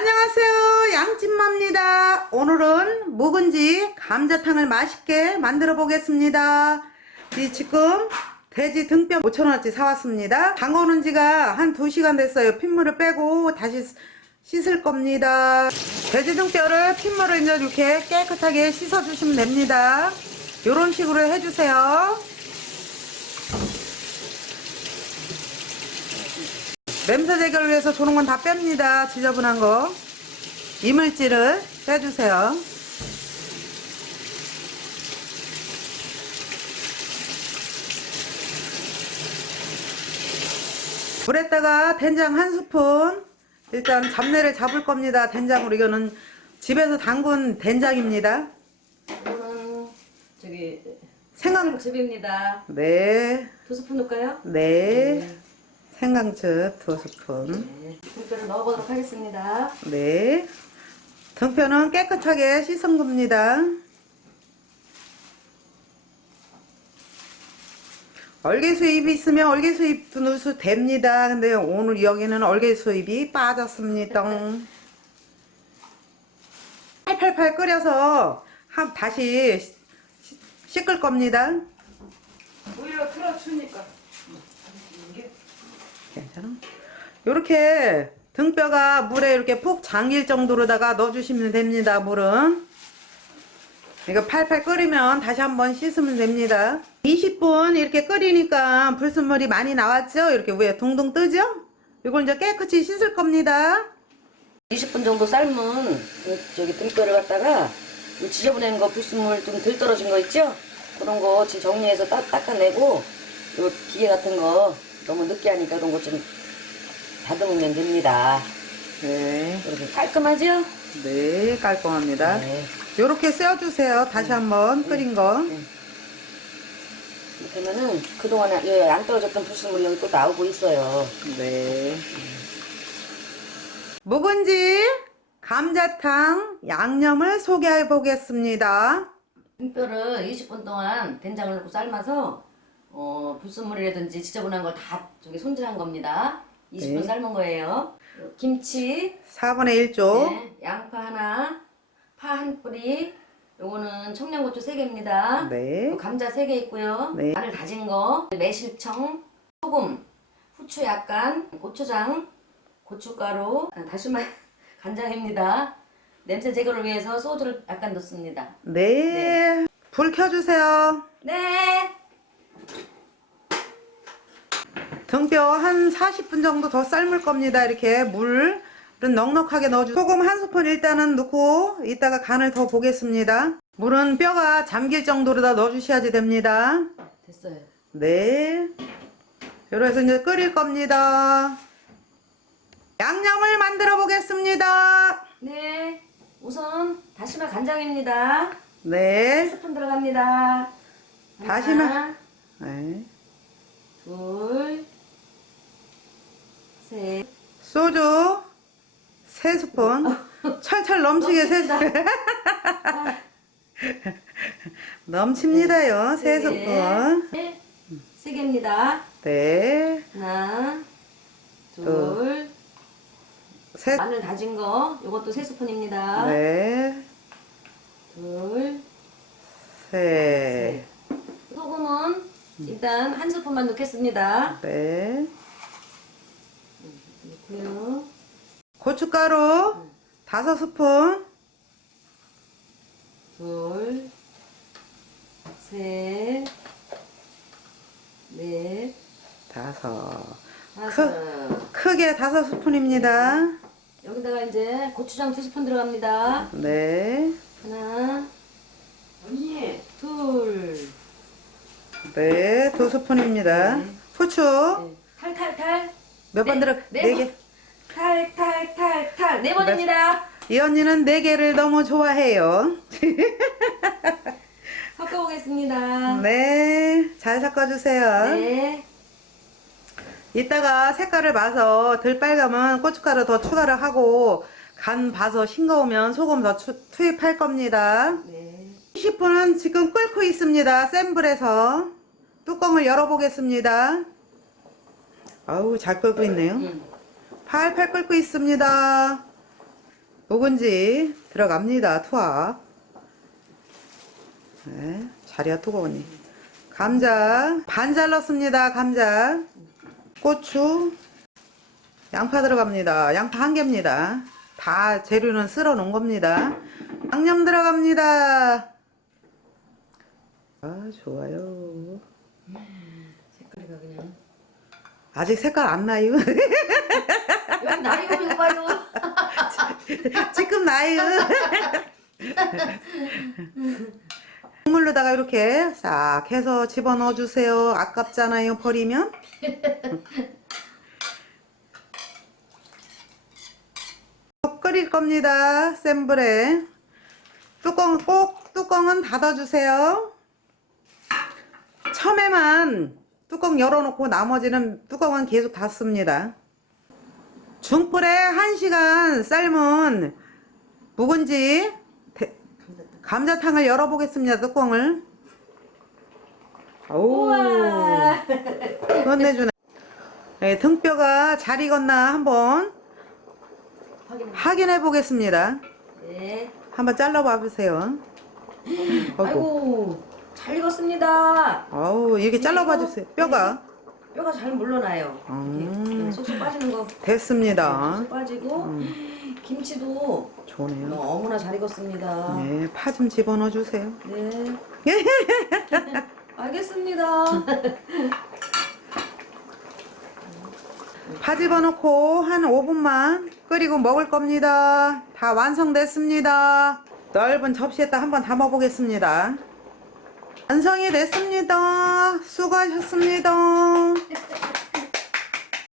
안녕하세요 양찐마입니다. 오늘은 묵은지 감자탕을 맛있게 만들어 보겠습니다. 이 지금 돼지 등뼈 5천원어치 사왔습니다. 담궈놓은 지가 한 2시간 됐어요. 핏물을 빼고 다시 씻을 겁니다. 돼지 등뼈를 핏물을 이제 이렇게 깨끗하게 씻어 주시면 됩니다. 이런 식으로 해주세요 냄새 제거를 위해서 저런 건 다 뺍니다. 지저분한 거. 이물질을 빼주세요. 물에다가 된장 한 스푼 일단 잡내를 잡을 겁니다. 된장으로 이거는 집에서 담근 된장입니다. 저기 생강즙 생강 즙입니다. 네, 두 스푼 넣을까요? 네, 생강즙 두 스푼. 네. 물기를 넣어보도록 하겠습니다. 네. 등뼈는 깨끗하게 씻은 겁니다. 얼개수잎이 있으면 얼개수잎도 넣어도 됩니다. 근데 오늘 여기는 얼개수잎이 빠졌습니다. 팔팔팔 끓여서 한 다시 씻- 씻- 씻을 겁니다. 오히려 틀어주니까. 괜찮아? 요렇게 등뼈가 물에 이렇게 푹 잠길 정도로다가 넣어주시면 됩니다. 물은 이거 팔팔 끓이면 다시 한번 씻으면 됩니다. 20분 이렇게 끓이니까 불순물이 많이 나왔죠? 이렇게 위에 둥둥 뜨죠? 이걸 이제 깨끗이 씻을 겁니다. 20분 정도 삶은 그 저기 등뼈를 갖다가 이 지저분한 거 불순물 좀 덜 떨어진 거 있죠? 그런 거 정리해서 딱 닦아내고 요 기계 같은 거 너무 느끼하니까 그런 거 좀 다듬으면 됩니다. 네, 이렇게 깔끔하죠? 네 깔끔합니다. 네. 요렇게 씌워주세요. 다시 한번 끓인 거. 이렇게 하면은 그동안에 예, 안 떨어졌던 불순물이 여기 또 나오고 있어요. 네. 묵은지 감자탕 양념을 소개해 보겠습니다. 등뼈를 20분 동안 된장을 넣고 삶아서 어, 불순물이라든지 지저분한 걸 다 저기 손질한 겁니다. 20분 네. 삶은 거예요. 김치, 4분의 1조. 네, 양파 하나, 파 한 뿌리, 요거는 청양고추 3개입니다. 네. 감자 3개 있고요. 네. 마늘 다진 거, 매실청, 소금, 후추 약간, 고추장, 고춧가루, 아, 다시마 간장입니다. 냄새 제거를 위해서 소주를 약간 넣습니다. 네. 불 켜주세요. 네. 등뼈 한 40분 정도 더 삶을 겁니다. 이렇게 물은 넉넉하게 넣어주 소금 한 스푼 일단은 넣고 이따가 간을 더 보겠습니다. 물은 뼈가 잠길 정도로 다 넣어주셔야지 됩니다. 됐어요. 네. 이래서 이제 끓일 겁니다. 양념을 만들어 보겠습니다. 네. 우선 다시마 간장입니다. 네. 스푼 들어갑니다. 다시마. 네. 둘, 셋. 소주 세 스푼. 철철 넘치게 세 스푼. 넘칩니다요. 세 스푼. 네. 세 개입니다. 네. 하나, 둘, 둘, 셋. 마늘 다진 거, 요것도 세 스푼입니다. 네. 둘, 셋. 소금은 일단 한 스푼만 넣겠습니다. 네. 고춧가루 다섯 스푼. 둘, 셋, 넷, 다섯. 다섯. 크 게 다섯 스푼입니다. 여기다가 이제 고추장 두 스푼 들어갑니다. 네. 하나, 언니, 둘, 네. 두 스푼입니다. 네. 후추 네. 탈탈탈. 몇번 네, 들어? 네네 번. 개. 탈 탈 탈 탈 네 번입니다. 이 언니는 네 개를 너무 좋아해요. 섞어보겠습니다. 네. 잘 섞어주세요. 네. 이따가 색깔을 봐서 덜 빨가면 고춧가루 더 추가를 하고 간 봐서 싱거우면 소금 더 추- 투입할 겁니다. 네. 20분은 지금 끓고 있습니다. 센 불에서 뚜껑을 열어보겠습니다. 아우 잘 끓고 있네요. 음. 팔팔 끓고 있습니다. 묵은지 들어갑니다. 투합. 네, 자리가 뜨거우니. 감자 반 잘랐습니다. 감자. 고추. 양파 들어갑니다. 양파 한 개입니다. 다 재료는 쓸어 놓은 겁니다. 양념 들어갑니다. 아, 좋아요. 색깔이가 그냥. 아직 색깔 안 나요. 여기 오는 거 봐요. 지금 나요. 국물로다가 이렇게 싹 해서 집어넣어 주세요. 아깝잖아요, 버리면. 끓일 겁니다. 센 불에. 뚜껑 꼭 뚜껑은 닫아 주세요. 처음에만 뚜껑 열어놓고 나머지는 뚜껑은 계속 닫습니다. 중불에 1시간 삶은 묵은지 대- 감자탕을 열어보겠습니다. 뚜껑을. 오. 끝내주네. 네, 등뼈가 잘 익었나 한번 확인해. 확인해 보겠습니다. 네. 한번 잘라봐 보세요. 아이고. 아이고 잘 익었습니다. 아우, 이렇게 잘라봐 주세요. 뼈가 뼈가 잘 물러나요. 음. 이렇게 쏙쏙 빠지는 거 됐습니다. 쏙쏙 빠지고 김치도 좋네요. 너무나 잘 익었습니다. 네, 파 좀 집어넣어 주세요. 네. 알겠습니다. 파 집어넣고 한 5분만 끓이고 먹을 겁니다. 다 완성됐습니다. 넓은 접시에다 한번 담아 보겠습니다. 완성이 됐습니다. 수고하셨습니다.